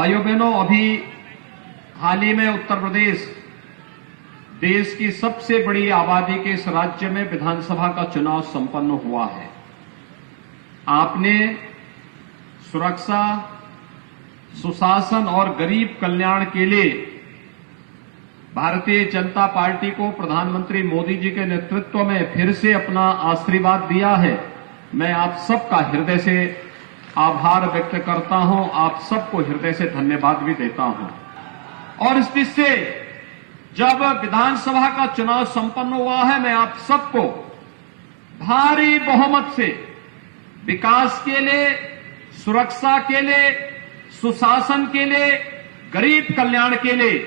भाइयों बहनों, अभी हाल ही में उत्तर प्रदेश देश की सबसे बड़ी आबादी के इस राज्य में विधानसभा का चुनाव संपन्न हुआ है। आपने सुरक्षा, सुशासन और गरीब कल्याण के लिए भारतीय जनता पार्टी को प्रधानमंत्री मोदी जी के नेतृत्व में फिर से अपना आशीर्वाद दिया है। मैं आप सबका हृदय से आभार व्यक्त करता हूं, आप सबको हृदय से धन्यवाद भी देता हूं। और इस बीच से जब विधानसभा का चुनाव संपन्न हुआ है, मैं आप सबको भारी बहुमत से विकास के लिए, सुरक्षा के लिए, सुशासन के लिए, गरीब कल्याण के लिए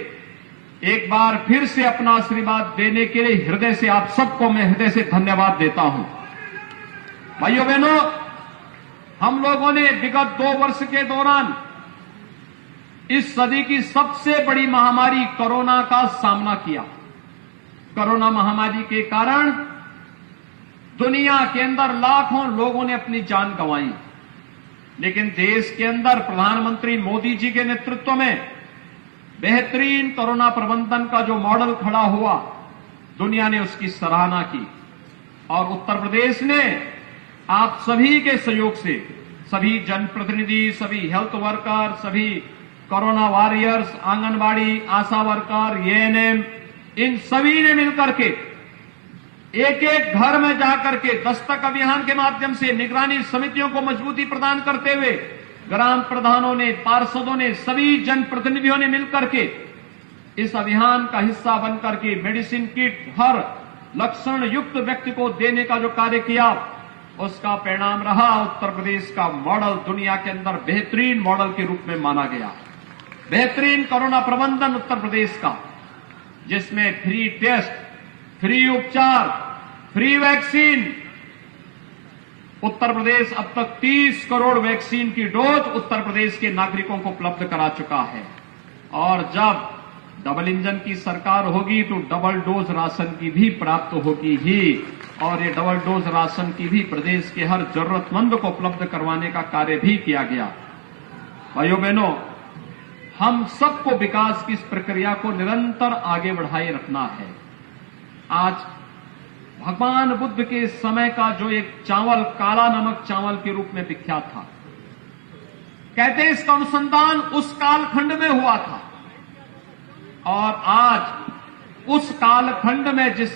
एक बार फिर से अपना आशीर्वाद देने के लिए हृदय से आप सबको मैं हृदय से धन्यवाद देता हूं। भाइयों बहनों, हम लोगों ने विगत 2 वर्ष के दौरान इस सदी की सबसे बड़ी महामारी कोरोना का सामना किया। कोरोना महामारी के कारण दुनिया के अंदर लाखों लोगों ने अपनी जान गंवाई, लेकिन देश के अंदर प्रधानमंत्री मोदी जी के नेतृत्व में बेहतरीन कोरोना प्रबंधन का जो मॉडल खड़ा हुआ, दुनिया ने उसकी सराहना की। और उत्तर प्रदेश ने आप सभी के सहयोग से, सभी जनप्रतिनिधि, सभी हेल्थ वर्कर, सभी कोरोना वॉरियर्स, आंगनबाड़ी, आशा वर्कर, एएनएम, इन सभी ने मिलकर के एक एक घर में जाकर के दस्तक अभियान के माध्यम से निगरानी समितियों को मजबूती प्रदान करते हुए ग्राम प्रधानों ने, पार्षदों ने, सभी जनप्रतिनिधियों ने मिलकर के इस अभियान का हिस्सा बनकर के मेडिसिन किट हर लक्षण युक्त व्यक्ति को देने का जो कार्य किया, उसका परिणाम रहा उत्तर प्रदेश का मॉडल दुनिया के अंदर बेहतरीन मॉडल के रूप में माना गया। बेहतरीन कोरोना प्रबंधन उत्तर प्रदेश का, जिसमें फ्री टेस्ट, फ्री उपचार, फ्री वैक्सीन, उत्तर प्रदेश अब तक 30 करोड़ वैक्सीन की डोज उत्तर प्रदेश के नागरिकों को उपलब्ध करा चुका है। और जब डबल इंजन की सरकार होगी तो डबल डोज राशन की भी प्राप्त होगी ही, और ये डबल डोज राशन की भी प्रदेश के हर जरूरतमंद को उपलब्ध करवाने का कार्य भी किया गया। भाइयों बहनों, हम सबको विकास की इस प्रक्रिया को निरंतर आगे बढ़ाए रखना है। आज भगवान बुद्ध के समय का जो एक चावल काला नमक चावल के रूप में विख्यात था, कहते हैं इसका अनुसंधान उस कालखंड में हुआ था, और आज उस कालखंड में जिस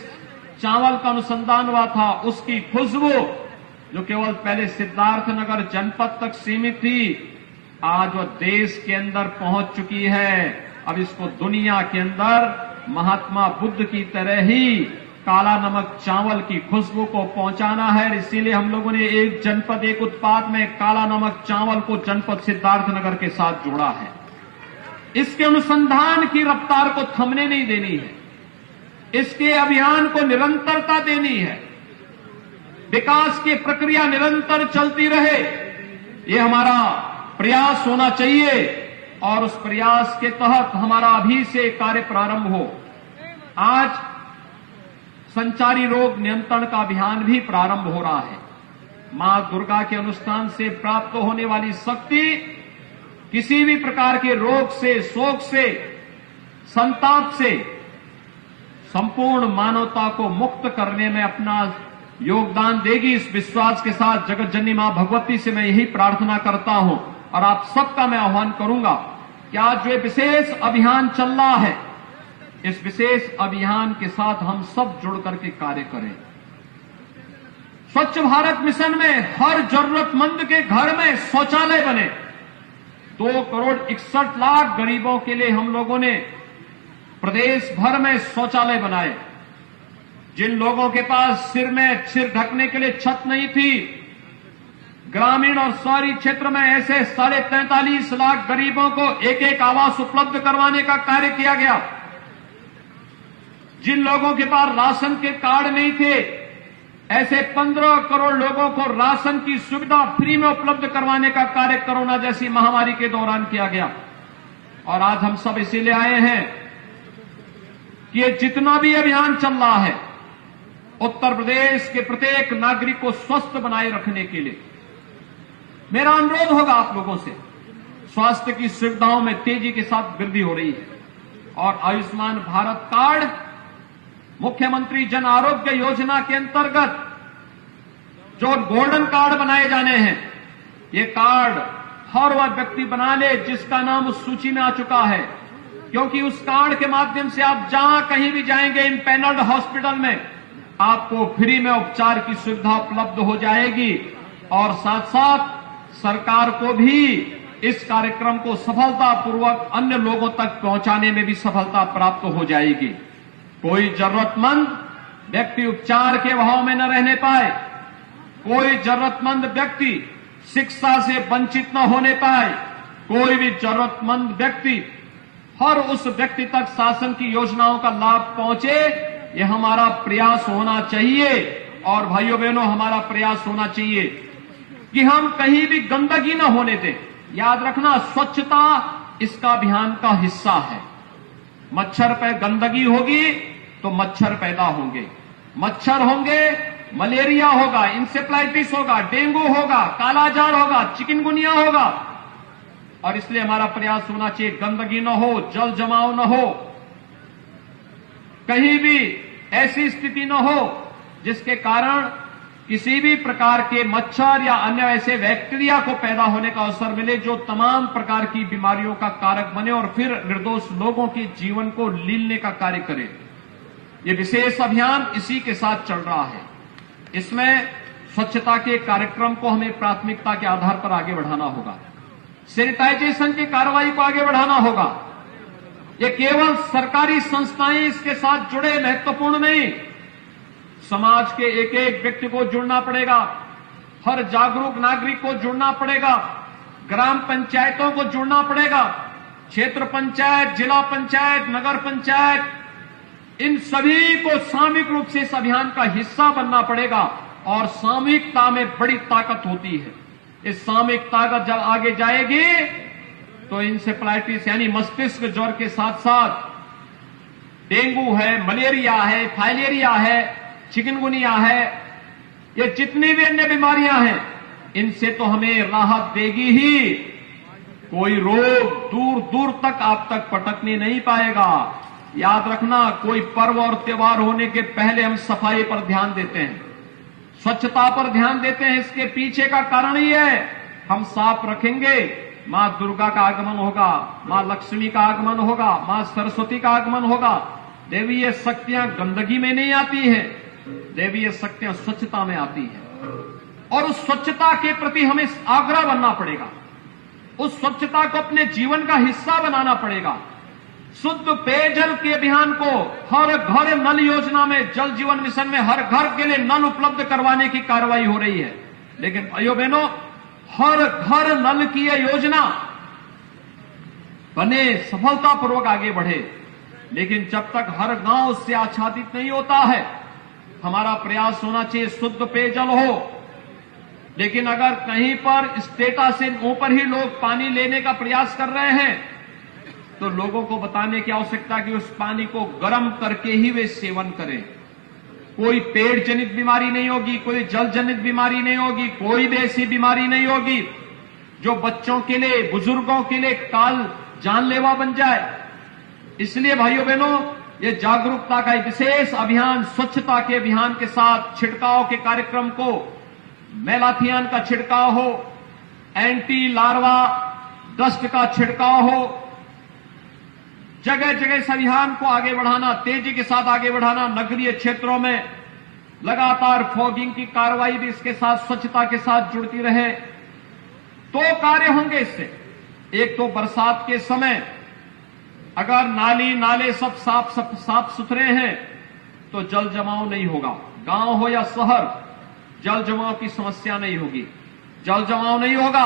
चावल का अनुसंधान हुआ था, उसकी खुशबू जो केवल पहले सिद्धार्थनगर जनपद तक सीमित थी, आज वह देश के अंदर पहुंच चुकी है। अब इसको दुनिया के अंदर महात्मा बुद्ध की तरह ही काला नमक चावल की खुशबू को पहुंचाना है। इसीलिए हम लोगों ने एक जनपद एक उत्पाद में काला नमक चावल को जनपद सिद्धार्थनगर के साथ जोड़ा है। इसके अनुसंधान की रफ्तार को थमने नहीं देनी है, इसके अभियान को निरंतरता देनी है, विकास की प्रक्रिया निरंतर चलती रहे, ये हमारा प्रयास होना चाहिए। और उस प्रयास के तहत हमारा अभी से कार्य प्रारंभ हो। आज संचारी रोग नियंत्रण का अभियान भी प्रारंभ हो रहा है। मां दुर्गा के अनुष्ठान से प्राप्त होने वाली शक्ति किसी भी प्रकार के रोग से, शोक से, संताप से संपूर्ण मानवता को मुक्त करने में अपना योगदान देगी। इस विश्वास के साथ जगत जननी मां भगवती से मैं यही प्रार्थना करता हूं, और आप सबका मैं आह्वान करूंगा कि आज जो विशेष अभियान चल रहा है, इस विशेष अभियान के साथ हम सब जुड़ करके कार्य करें। स्वच्छ भारत मिशन में हर जरूरतमंद के घर में शौचालय बने। 2 करोड़ 61 लाख गरीबों के लिए हम लोगों ने प्रदेश भर में शौचालय बनाए। जिन लोगों के पास सिर ढकने के लिए छत नहीं थी, ग्रामीण और शहरी क्षेत्र में ऐसे 43.5 लाख गरीबों को एक एक आवास उपलब्ध करवाने का कार्य किया गया। जिन लोगों के पास राशन के कार्ड नहीं थे, ऐसे 15 करोड़ लोगों को राशन की सुविधा फ्री में उपलब्ध करवाने का कार्य कोरोना जैसी महामारी के दौरान किया गया। और आज हम सब इसीलिए आए हैं कि ये जितना भी अभियान चल रहा है, उत्तर प्रदेश के प्रत्येक नागरिक को स्वस्थ बनाए रखने के लिए मेरा अनुरोध होगा आप लोगों से स्वास्थ्य की सुविधाओं में तेजी के साथ वृद्धि हो रही है और आयुष्मान भारत कार्ड, मुख्यमंत्री जन आरोग्य योजना के अंतर्गत जो गोल्डन कार्ड बनाए जाने हैं, ये कार्ड हर वह व्यक्ति बना ले जिसका नाम उस सूची में आ चुका है, क्योंकि उस कार्ड के माध्यम से आप जहां कहीं भी जाएंगे इम्पैनल्ड हॉस्पिटल में आपको फ्री में उपचार की सुविधा उपलब्ध हो जाएगी और साथ साथ सरकार को भी इस कार्यक्रम को सफलतापूर्वक अन्य लोगों तक पहुंचाने में भी सफलता प्राप्त हो जाएगी। कोई जरूरतमंद व्यक्ति उपचार के अभाव में न रहने पाए, कोई जरूरतमंद व्यक्ति शिक्षा से वंचित न होने पाए, कोई भी जरूरतमंद व्यक्ति हर उस व्यक्ति तक शासन की योजनाओं का लाभ पहुंचे, ये हमारा प्रयास होना चाहिए। और भाइयों बहनों, हमारा प्रयास होना चाहिए कि हम कहीं भी गंदगी न होने दें। याद रखना, स्वच्छता इसका अभियान का हिस्सा है। मच्छर पे गंदगी होगी तो मच्छर पैदा होंगे, मच्छर होंगे, मलेरिया होगा, इंसेफ्लाइटिस होगा, डेंगू होगा, कालाजार होगा, चिकनगुनिया होगा। और इसलिए हमारा प्रयास होना चाहिए गंदगी न हो, जल जमाव न हो, कहीं भी ऐसी स्थिति न हो जिसके कारण किसी भी प्रकार के मच्छर या अन्य ऐसे बैक्टीरिया को पैदा होने का अवसर मिले जो तमाम प्रकार की बीमारियों का कारक बने और फिर निर्दोष लोगों के जीवन को लीलने का कार्य करे। ये विशेष अभियान इसी के साथ चल रहा है। इसमें स्वच्छता के कार्यक्रम को हमें प्राथमिकता के आधार पर आगे बढ़ाना होगा, सैनिटाइजेशन की कार्रवाई को आगे बढ़ाना होगा। ये केवल सरकारी संस्थाएं इसके साथ जुड़े महत्वपूर्ण नहीं, समाज के एक एक व्यक्ति को जुड़ना पड़ेगा, हर जागरूक नागरिक को जुड़ना पड़ेगा, ग्राम पंचायतों को जुड़ना पड़ेगा, क्षेत्र पंचायत, जिला पंचायत, नगर पंचायत, इन सभी को सामूहिक रूप से इस अभियान का हिस्सा बनना पड़ेगा। और सामूहिकता में बड़ी ताकत होती है। इस सामूहिक ताकत जब आगे जाएगी तो इंसेफ्लाइटिस यानी मस्तिष्क ज्वर के साथ साथ डेंगू है, मलेरिया है, फाइलेरिया है, चिकनगुनिया है, ये जितनी भी अन्य बीमारियां हैं, इनसे तो हमें राहत देगी ही। कोई रोग दूर दूर तक आप तक पटकने नहीं पाएगा। याद रखना, कोई पर्व और त्योहार होने के पहले हम सफाई पर ध्यान देते हैं, स्वच्छता पर ध्यान देते हैं। इसके पीछे का कारण ही है, हम साफ रखेंगे, मां दुर्गा का आगमन होगा, मां लक्ष्मी का आगमन होगा, मां सरस्वती का आगमन होगा। देवीय शक्तियां गंदगी में नहीं आती है, देवीय शक्तियां स्वच्छता में आती है। और उस स्वच्छता के प्रति हमें आग्रह बनना पड़ेगा, उस स्वच्छता को अपने जीवन का हिस्सा बनाना पड़ेगा। शुद्ध पेयजल के अभियान को हर घर नल योजना में, जल जीवन मिशन में हर घर के लिए नल उपलब्ध करवाने की कार्रवाई हो रही है। लेकिन भाइयों बहनों, हर घर नल की यह योजना बने, सफलतापूर्वक आगे बढ़े, लेकिन जब तक हर गांव उससे आच्छादित नहीं होता है, हमारा प्रयास होना चाहिए शुद्ध पेयजल हो। लेकिन अगर कहीं पर स्टेटा से ऊपर ही लोग पानी लेने का प्रयास कर रहे हैं तो लोगों को बताने की आवश्यकता कि उस पानी को गर्म करके ही वे सेवन करें। कोई पेट जनित बीमारी नहीं होगी, कोई जल जनित बीमारी नहीं होगी, कोई भी ऐसी बीमारी नहीं होगी जो बच्चों के लिए, बुजुर्गों के लिए काल जानलेवा बन जाए। इसलिए भाइयों बहनों, ये जागरूकता का एक विशेष अभियान, स्वच्छता के अभियान के साथ छिड़काव के कार्यक्रम को, मेलाथियन का छिड़काव हो, एंटी लार्वा डस्ट का छिड़काव हो, जगह जगह इस अभियान को आगे बढ़ाना, तेजी के साथ आगे बढ़ाना। नगरीय क्षेत्रों में लगातार फॉगिंग की कार्रवाई भी इसके साथ, स्वच्छता के साथ जुड़ती रहे। दो कार्य होंगे इससे। एक तो बरसात के समय अगर नाली नाले सब साफ सुथरे हैं तो जल जमाव नहीं होगा। गांव हो या शहर, जल जमाव की समस्या नहीं होगी। जल जमाव नहीं होगा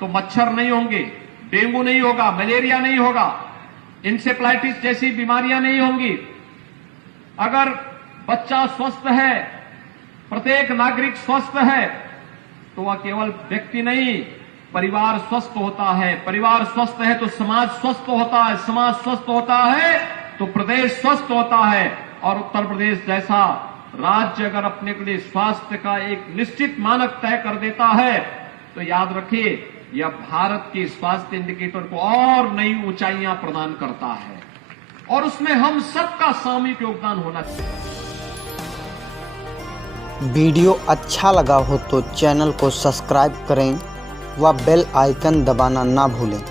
तो मच्छर नहीं होंगे, डेंगू नहीं होगा, मलेरिया नहीं होगा, इंसेफ्लाइटिस जैसी बीमारियां नहीं होंगी। अगर बच्चा स्वस्थ है, प्रत्येक नागरिक स्वस्थ है, तो वह केवल व्यक्ति नहीं, परिवार स्वस्थ होता है। परिवार स्वस्थ है तो समाज स्वस्थ होता है, समाज स्वस्थ होता है तो प्रदेश स्वस्थ होता है। और उत्तर प्रदेश जैसा राज्य अगर अपने के लिए स्वास्थ्य का एक निश्चित मानक तय कर देता है तो याद रखिए, यह भारत के स्वास्थ्य इंडिकेटर को और नई ऊंचाइयां प्रदान करता है और उसमें हम सबका सामूहिक योगदान होना चाहिए। वीडियो अच्छा लगा हो तो चैनल को सब्सक्राइब करें व बेल आइकन दबाना ना भूलें।